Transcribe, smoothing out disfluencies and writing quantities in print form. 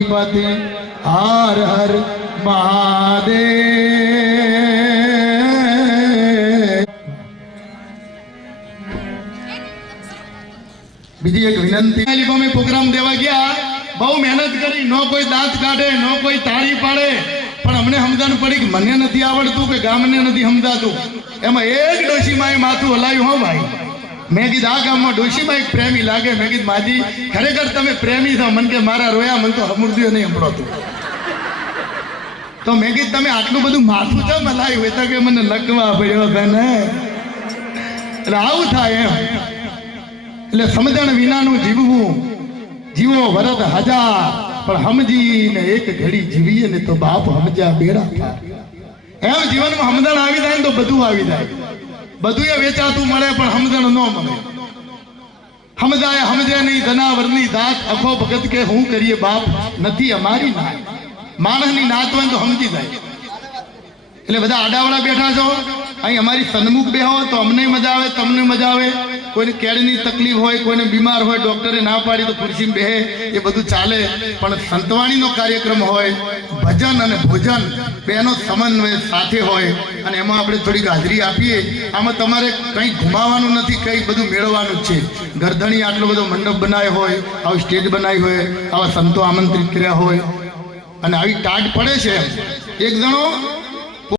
पते हर हर महादेव। बीजी एक विनंती में प्रोग्राम देवा गया बहु मेहनत करी नो कोई दांत काढे नो कोई ताड़ी पाड़े पण हमने समझण पड़ी कि मने नहीं आवड़तु के गामने नहीं समजातु एम एक डोशी माए माथू हलायु हो भाई मैं कीधु आ गाम में डोशी में एक प्रेमी लागे मैं कीधु माजी खरेखर तमे प्रेमी थो मन के मारा रोया मन तो हमृद्यो नहीं संभळातु तो मैं कीधु तमे आटलू बधु माथू केम हलायु ए तो के मने लकवा पड्यो बेन એટલે આવું થાય એમ એટલે સમજણ વિનાનું જીવવું जीवो वरद हजार पर हमजी ने एक घड़ी जीवीए ने तो बाप हमजा बेड़ा था एम जीवन में हमदन आवी जाए तो बधु आवी जाए बधु ये वेचातु मळे पण हमदन न मळे हमजाए हमजे नहीं जनावरनी दात अखो भगत के हूं करिए बाप नथी अमारी नाय माणसनी नात होय तो हमजी जाए એટલે બધા આડાવાળા બેઠા છો અહીં અમારી સન્મુખ બેહો તો અમને મજા આવે તમને મજા આવે કોઈને કેળની તકલીફ હોય કોઈને બીમાર હોય ડોક્ટરે ના પાડી તો ખુરશીમાં બેહે એ બધું ચાલે પણ સંતવાણીનો કાર્યક્રમ હોય ભજન અને ભોજન બેનો સમન્વય સાથે હોય અને એમાં આપણે થોડીક હાજરી આપીએ આમાં તમારે કંઈ ઘુમાવાનું નથી કંઈ બધું મેળવવાનું જ છે ગરધણી આટલો બધો મંડપ બનાવ્યો હોય આવું સ્ટેજ બનાવી હોય આવા સંતો આમંત્રિત કર્યા હોય અને આવી ટાટ પડે છે એક જણો